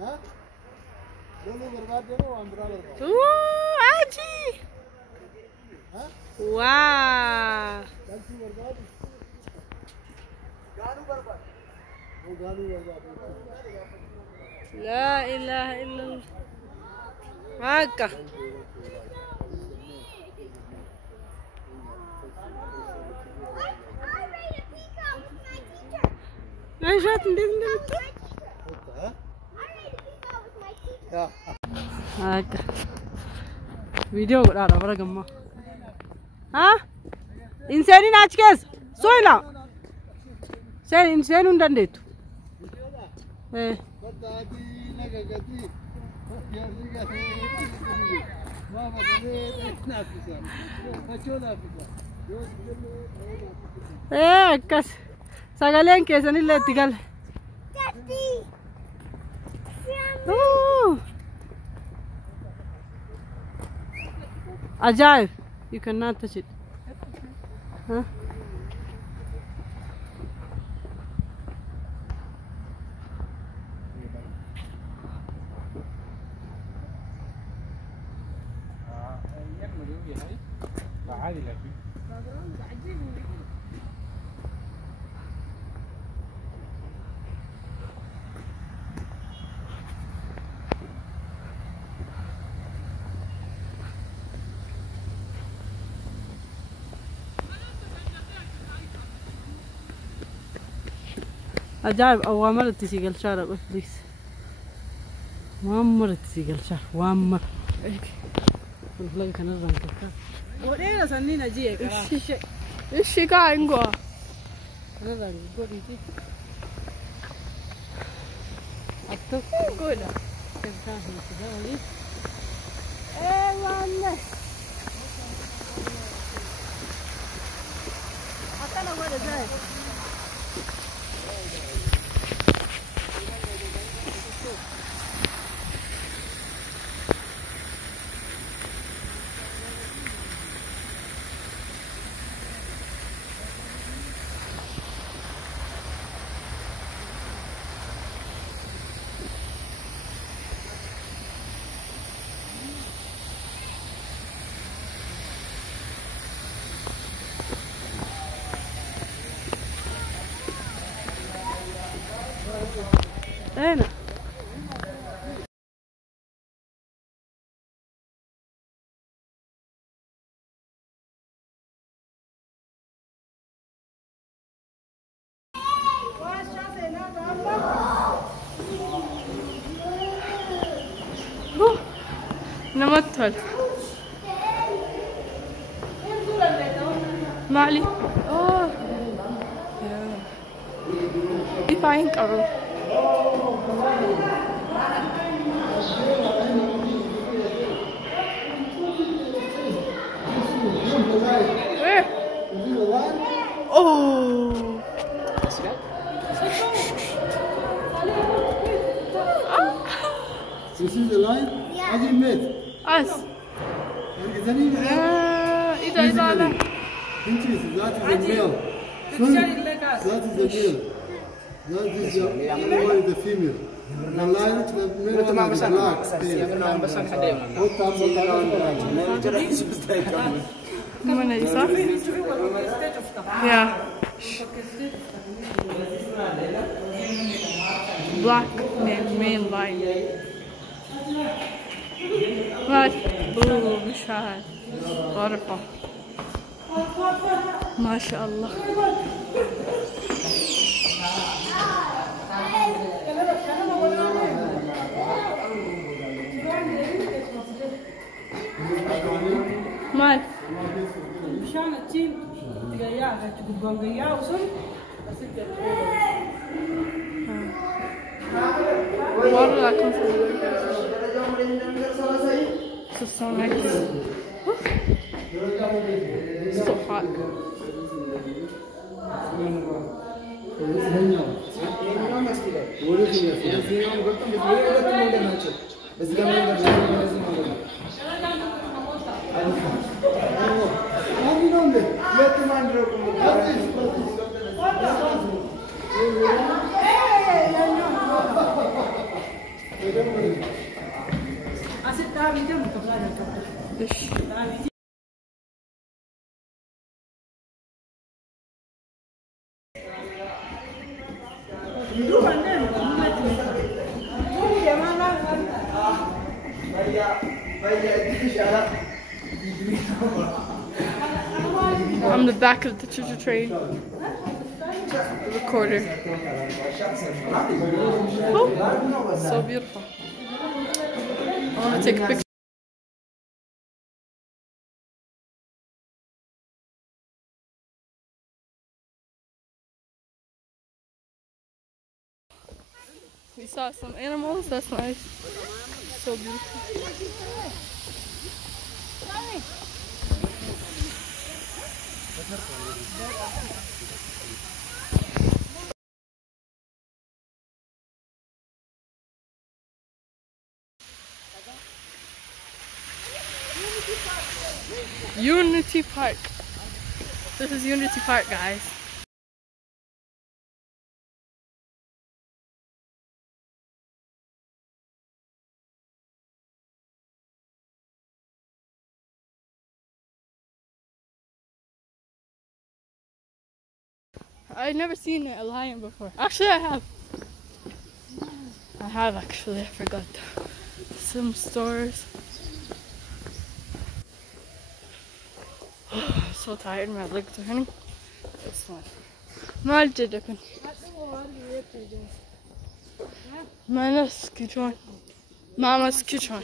Aji! Wow! La ilaha illallah. Maka. Video got out of Ragama. Huh? Insane in Achkes. Soila. Say insane undand it. Kas. Sagalen kesani letigal. Ajaib, you cannot touch it. Huh? Ajaib, awamar tisigal shara please. Wamar tisigal shara, wamar. Kulay kana ranka. Ore sanni na ji ekara. Ishi ka ingo. Kana ranka godi. Atto goda. Kenta hisida wali. Wanne. Atana wale zai. أنا نمثل معلي يفاين قرو This is the line? Yeah. As you made? Us. That is the male. That is the male. That is the other one is the female. The line, the male one is black. Yeah. Black male line. What? Ooh, مشاهد. غرفة. ما شاء الله. مال. مشان التين تجيها تقول جيها وصل. والله كنت. It's so nice. It's so hot. On the back of the choo-choo train. The recorder. Oh, so beautiful. I want to take a picture. We saw some animals, that's nice. So beautiful. Unity Park. This is Unity Park, guys. I've never seen a lion before. Actually, I have. I forgot. Some stores. I'm so tired, my legs are hurting. It's fine. Malcedekun. Mama's kitchen. Mama's kitchen.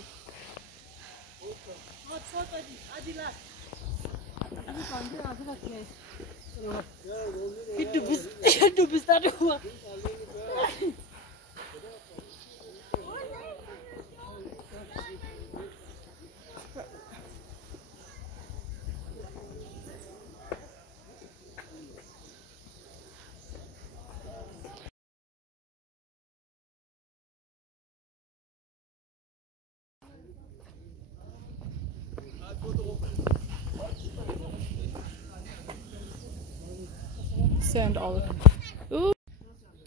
Sand all over. Ooh.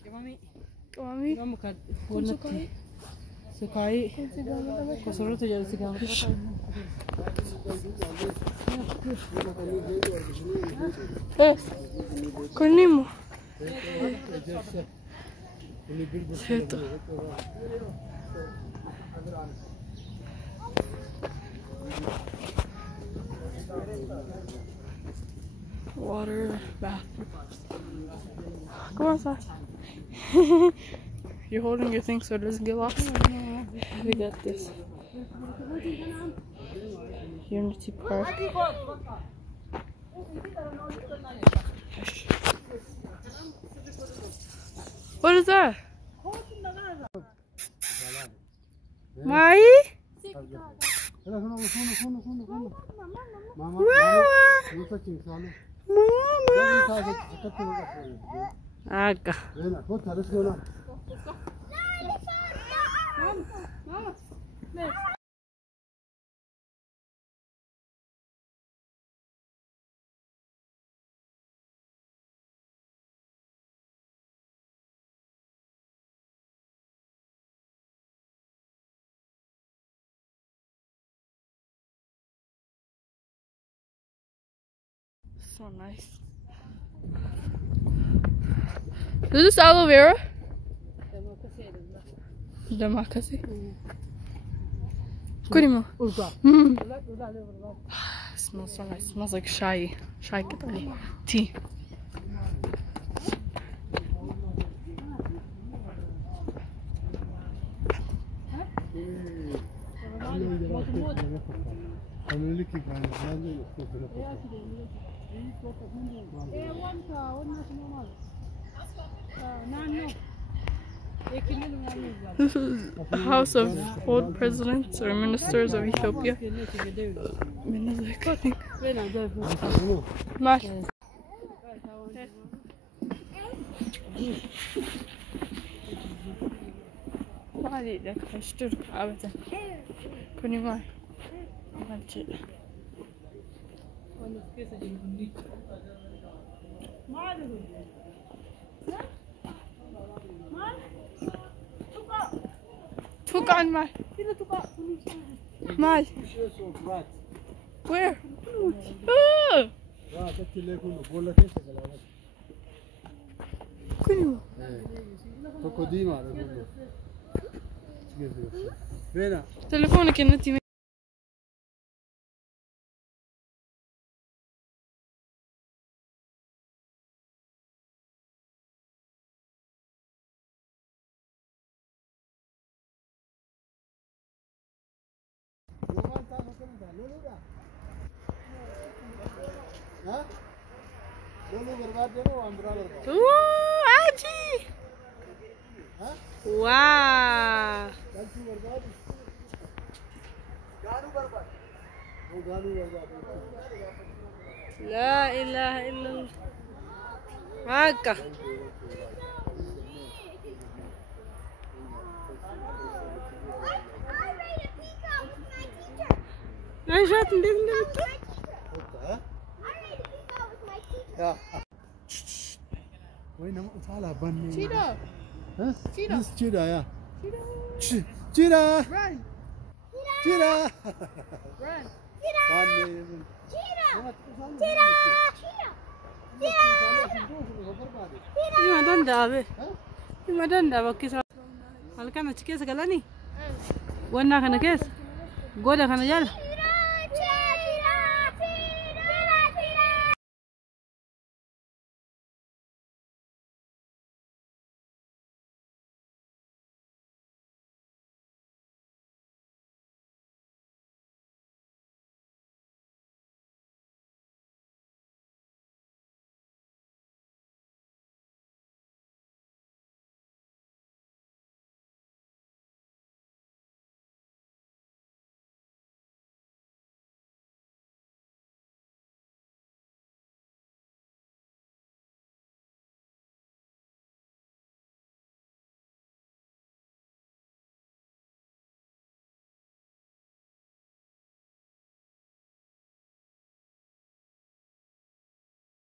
Come on, me. Hey, Konimo. Water bath. Go outside. You're holding your thing so it doesn't get lost. We got this. Unity Park. What is that? Mai? Aga. So nice. Is this aloe vera? Democracy. Kurima. Smells so nice. Smells like chai. Chai tea. This is the house of old presidents or ministers of Ethiopia. I think. Took on my Mal. Where? Oh! Kodima. Vena. Telefonك النتي عادي. واو لا إله إلا الله. هكا عايشات وين ما طالع بني Cheetah. ها Cheetah. This cheetah yeah Cheetah. cheetah Run. cheetah Run. Ima dandabe. Ima dandabe kisa. Halkana chikesa galani. Wana kana kes. Goda kana jala.